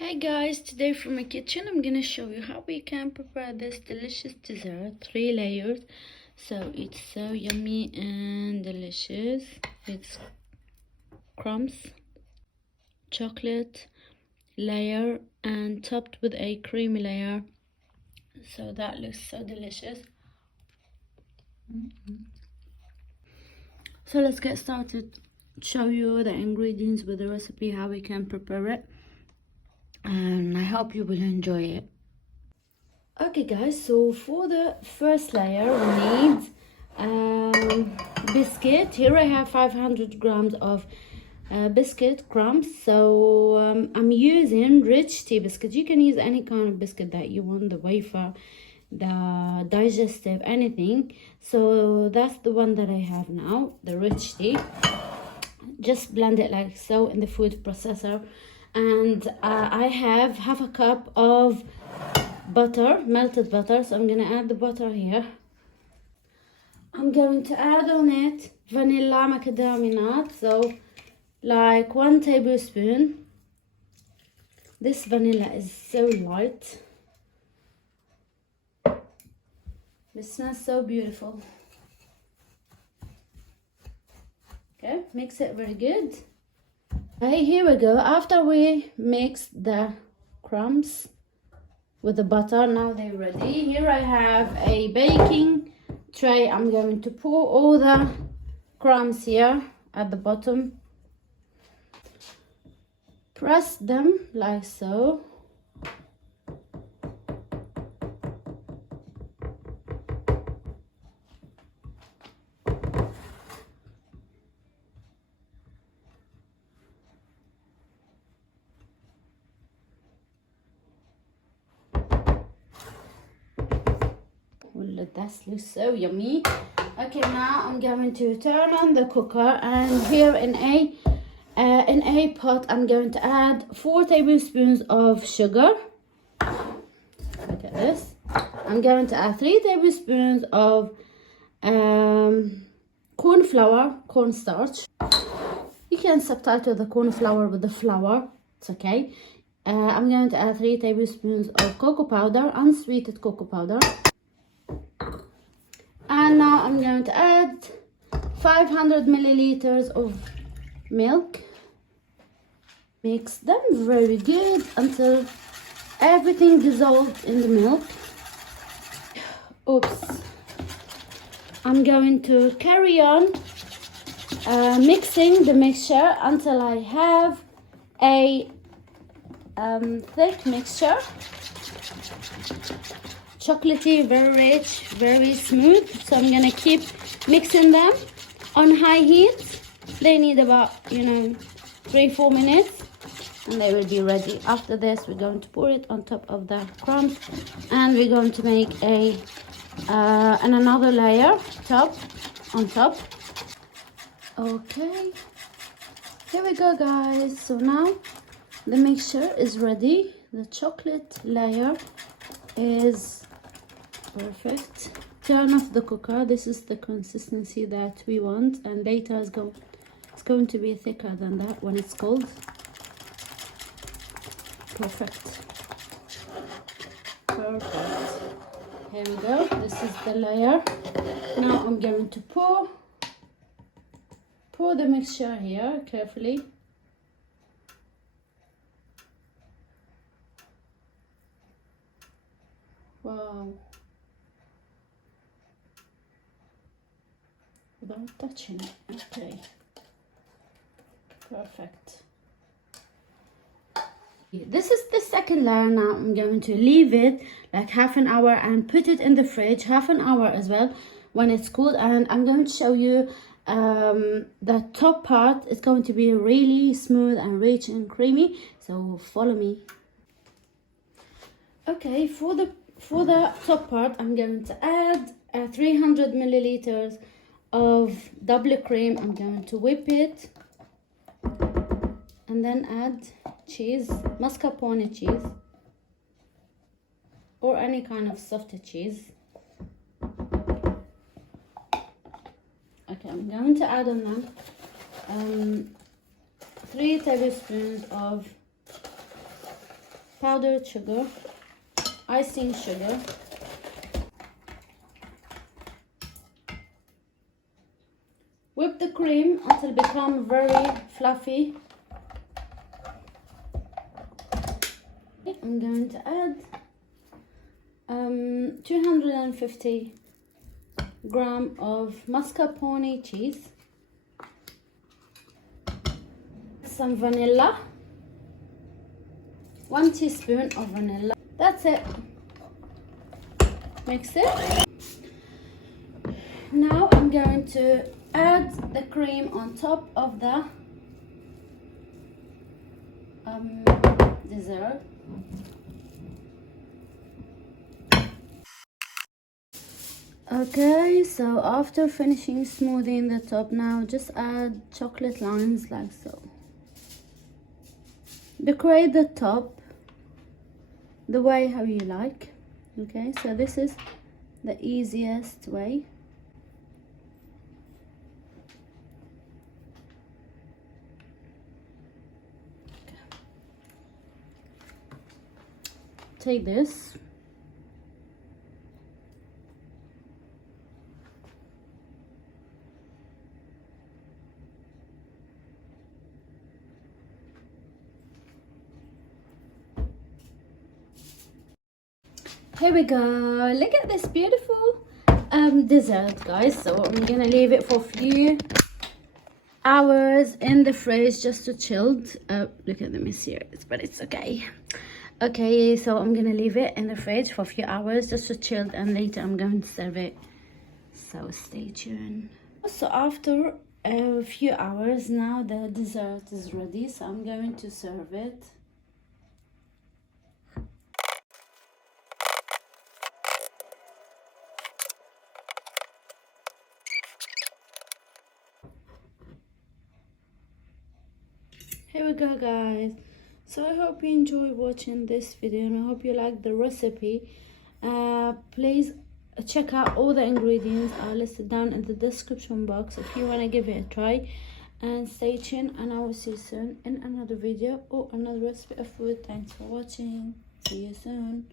Hey guys, today from my kitchen I'm gonna show you how we can prepare this delicious dessert, 3 layers. So it's so yummy and delicious. It's crumbs, chocolate layer, and topped with a creamy layer. So that looks so delicious. So let's get started. Show you the ingredients with the recipe, how we can prepare it, and I hope you will enjoy it. Okay guys, so for the first layer we need biscuit. Here I have 500 grams of biscuit crumbs. So I'm using rich tea biscuit. You can use any kind of biscuit that you want, the wafer, the digestive, anything. So that's the one that I have now, the rich tea. Just blend it like so in the food processor. And I have half a cup of butter, melted butter. So I'm gonna add the butter here. I'm going to add on it vanilla macadamia nuts, so like 1 tablespoon. This vanilla is so light. It smells so beautiful. Okay, mix it very good. Okay, here we go. After we mix the crumbs with the butter, now they're ready. Here I have a baking tray. I'm going to pour all the crumbs here at the bottom. Press them like so. That looks so yummy. Okay, now I'm going to turn on the cooker, and here in a pot I'm going to add 4 tablespoons of sugar. Look at this. I'm going to add 3 tablespoons of corn flour, cornstarch. You can substitute the corn flour with the flour, it's okay. I'm going to add 3 tablespoons of cocoa powder, unsweetened cocoa powder. And now I'm going to add 500 milliliters of milk. Mix them very good until everything dissolved in the milk. Oops. I'm going to carry on mixing the mixture until I have a thick mixture. Chocolatey, very rich, very smooth. So I'm gonna keep mixing them on high heat. They need about 3-4 minutes and they will be ready. After this we're going to pour it on top of the crumbs, and we're going to make a and another layer on top. Okay, here we go guys. So now the mixture is ready. The chocolate layer is perfect. Turn off the cooker. This is the consistency that we want, and later it's going to be thicker than that when it's cold. Perfect. Here we go. This is the layer. Now I'm going to pour the mixture here carefully. Wow. Without touching it. Okay. Perfect. This is the second layer. Now I'm going to leave it like half an hour and put it in the fridge half an hour as well when it's cooled. And I'm going to show you the top part is going to be really smooth and rich and creamy. So follow me. Okay, for the top part I'm going to add 300 milliliters of double cream. I'm going to whip it and then add cheese, mascarpone cheese or any kind of soft cheese. Okay, I'm going to add on them 3 tablespoons of powdered sugar, icing sugar, whip the cream until it becomes very fluffy. I'm going to add 250 grams of mascarpone cheese, some vanilla, 1 teaspoon of vanilla. That's it. Mix it. Now I'm going to add the cream on top of the dessert. Okay, so after finishing smoothing the top, now just add chocolate lines like so. Decorate the top the way how you like. Okay, so this is the easiest way. Take this, here we go. Look at this beautiful dessert, guys. So I'm gonna leave it for a few hours in the fridge just to chill. Look at the mess here, but it's okay. Okay, so I'm gonna leave it in the fridge for a few hours just to chill, and later I'm going to serve it, so stay tuned. So after a few hours now the dessert is ready, so I'm going to serve it. Here we go, guys. So I hope you enjoy watching this video, and I hope you like the recipe. Please check out all the ingredients are listed down in the description box if you want to give it a try, and stay tuned, and I will see you soon in another video or another recipe of food. Thanks for watching. See you soon.